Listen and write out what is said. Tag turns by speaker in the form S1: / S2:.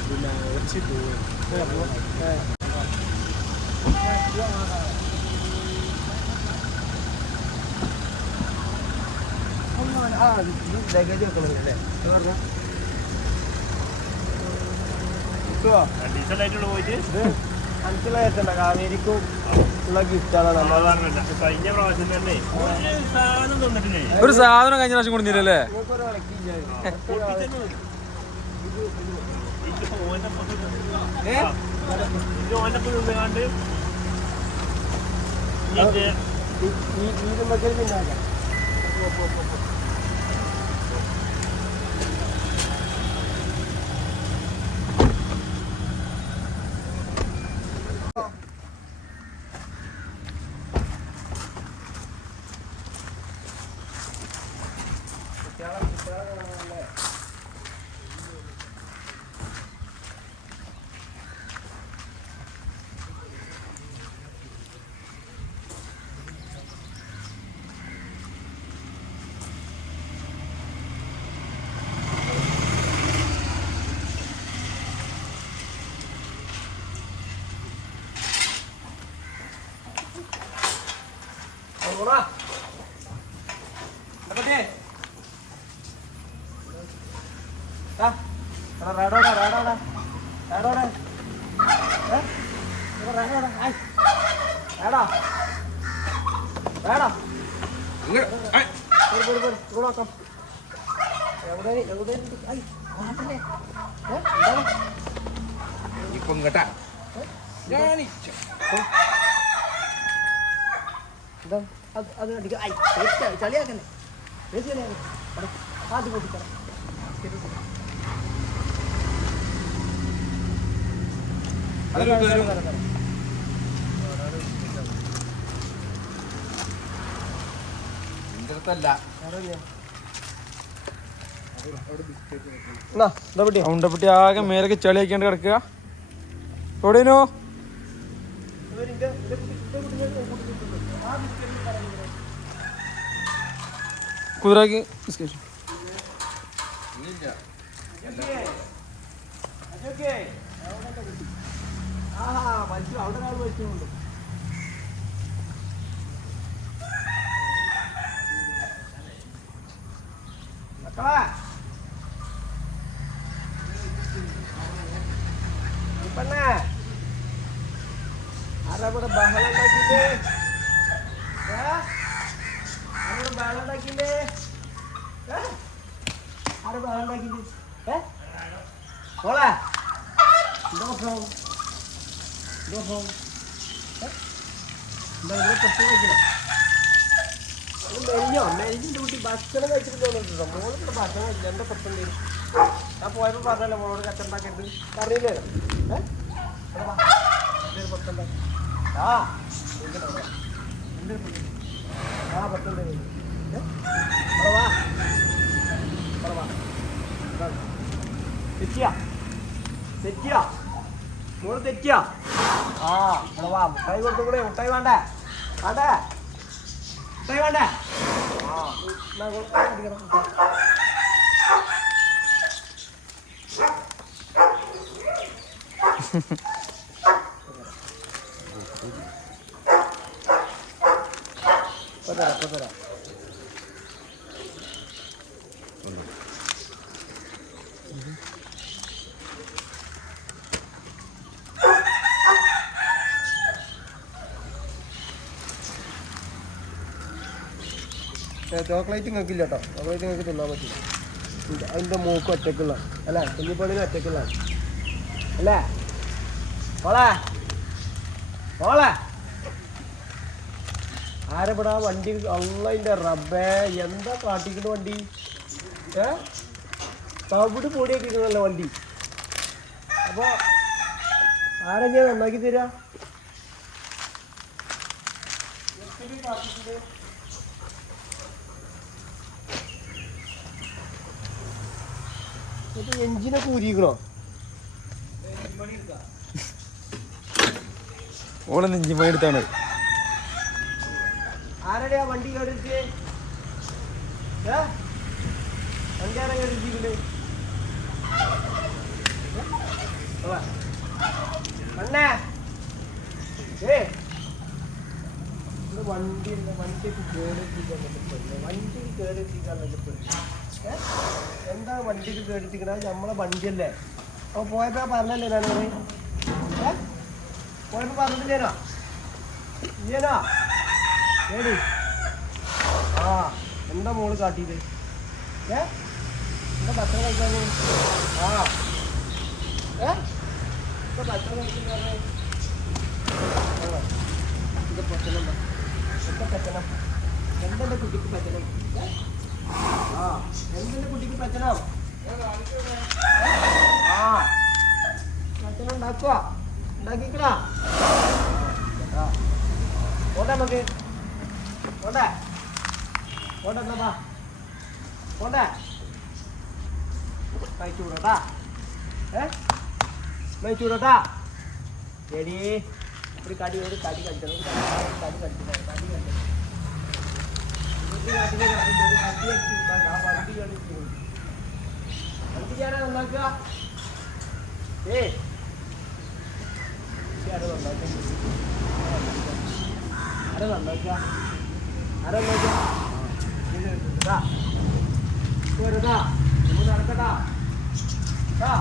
S1: പിന്നെ ഇറച്ചി പോവുക
S2: ആ ലഗേജ് വെക്കണമെന്നല്ലേ കിട്ടുമോ
S1: ഡീസലായിട്ടുള്ള പോയിട്ട്
S2: ഇത് അഞ്ചുള്ള എത്തണ്ട കാവേരിക്കും ഉള്ള ഗിഫ്റ്റാണ്
S1: സാധാരണ കഴിഞ്ഞ പ്രാവശ്യം തന്നെ ഒരു സാധനം തന്നിട്ടില്ലേ?
S3: ഒരു സാധനം കഴിഞ്ഞ പ്രാവശ്യം കൊടുത്തില്ലല്ലേ
S1: ഓന്റെ ഒപ്പം
S2: ഏ?
S1: ഇത് ഓന്റെ ഒപ്പം
S3: ഇപ്പൊ കേട്ടാ
S2: അത് അത് അടിക്ക ചളിയാക്കണേ ചളിയാക്കന്നെ. വേസ്റ്റ്
S3: ഔണ്ടപ്പെട്ടി ആകെ മേലൊക്കെ ചെളിയാക്കിയാണ്ട് കിടക്കുക. എവിടെയോ കുതിരാക്കി നിസ്കരിച്ചു.
S2: അവിടെ ഒരാൾ വെച്ചുകൊണ്ട് മക്കളെ. ഇപ്പന്നെ ആരാ ഇവിടെ ബഹളം ഉണ്ടാക്കിയിട്ട് ഏ? ആരാ ഇവിടെ ബഹളം ഉണ്ടാക്കിയിട്ട് ഏ? ആരാ ബഹളം ഉണ്ടാക്കിയിട്ട് ഏ? മോളെ. എന്താ പ്രശ്നം എന്താ പ്രശ്നം ഏ? എന്താ ഇവിടെ പ്രശ്നം കഴിക്കണം മെലിഞ്ഞോ മെലിഞ്ഞിന്റെ കുട്ടി ഭക്ഷണം കഴിച്ചിട്ട് തോന്നുന്നുണ്ടോ മോളിവിടെ ഭക്ഷണം കഴിച്ചില്ല പ്രശ്നം വരും ഞാൻ പോയപ്പോ പറഞ്ഞല്ലോ മോളോട് കച്ചുണ്ടാക്കരുത് പറഞ്ഞില്ലേ ഏഹ് ഉണ്ടോ? ആ? ആ? ഇവിടെ വാ. വാ. തെറ്റിയാ തെറ്റിയാ മോൾ തെറ്റിയാ ആ ഇവിടെ വാ. മുട്ടായി കൊടുത്തു കൂടെ മുട്ടായി വേണ്ടേ? വേണ്ടേ? മുട്ടായി വേണ്ടേ കൊടു- അടിക്കണം. ഇപ്പൊ തരാം ഇപ്പൊ തരാം ചോക്ലേറ്റ് നിങ്ങൾക്ക് ഇല്ല കേട്ടോ. ചോക്ലേറ്റ് നിങ്ങൾക്ക് തിന്നാൻ പറ്റില്ല. അതിന്റെ മൂക്ക് ഒറ്റക്കുള്ള അല്ലേ? കുഞ്ഞിപ്പള്ളിന് ഒറ്റക്കുള്ള അല്ലേ? മോളെ? മോളെ? ആരെപ്പെടാ വണ്ടി അള്ളതിന്റെ റബ്ബേ എന്താ കാട്ടിക്കുന്ന വണ്ടി? ഏ? തവിട് പൊടിയൊക്കെ വണ്ടി. അപ്പോൾ ആരെങ്ങനെ നന്നാക്കി തരാ? ഇത് കൂരിക്കണോ
S3: ഓളെ നെഞ്ചിമ എടുത്താണ്.
S2: ആരുടെയാ വണ്ടി കേടിച്ച് വണ്ടി ആരാ കയറിയിരിക്കുന്നത് അണ്ണേ ഏ? വണ്ടി വണ്ടിക്ക് കയറിയിരിക്കാൻ വണ്ടിക്ക് കയറിയിരിക്കാൻ ഏ എന്താ വണ്ടിക്ക് കേട്ടിട്ട് നമ്മളെ വണ്ടിയല്ലേ? അപ്പോൾ പോയപ്പോ പറഞ്ഞല്ലേ ഞാൻ ഏ? പോയപ്പോ പറഞ്ഞില്ലേനോ ഇല്ലേനോ? ആ എന്താ മോൾ കാട്ടിയത്? ഏ? എന്താ ഭക്ഷണം കഴിക്കാൻ ആ. ഏ? എന്താ ഭക്ഷണം കഴിക്കുന്ന എന്താ പറ്റണം എന്താ പറ്റണം എന്തെന്റെ കുട്ടിക്ക് പറ്റണം ആ എന്തെന്റെ കുട്ടിക്ക് പറ്റണം ഉണ്ടാക്കുക ഉണ്ടാക്കിക്കടാ. പോട്ടെ നമുക്ക്. പോട്ടെ. പോട്ടെ എന്നാ പോട്ടെ. കഴിച്ചു വിടട്ടാ ഏ? കഴിച്ചു വിടട്ടാ ശരി ഒരു കടി ഒരു കടി ഒരു കടി കഴിക്കണം കടി കഴിക്കണം ഒരു കടി കഴിക്കണം, ഒരു കടി കഴിക്കണം. ആ വണ്ടി കഴിക്കണം. വണ്ടി ഞാനാ നന്നാക്കുക ഏ ആരാ നന്നാക്കുക ആരാ നന്നാക്കുക ആരാ നന്നാക്കുക വരുതാ. നമുക്ക് നടക്കട്ടാ. ട്ടാ.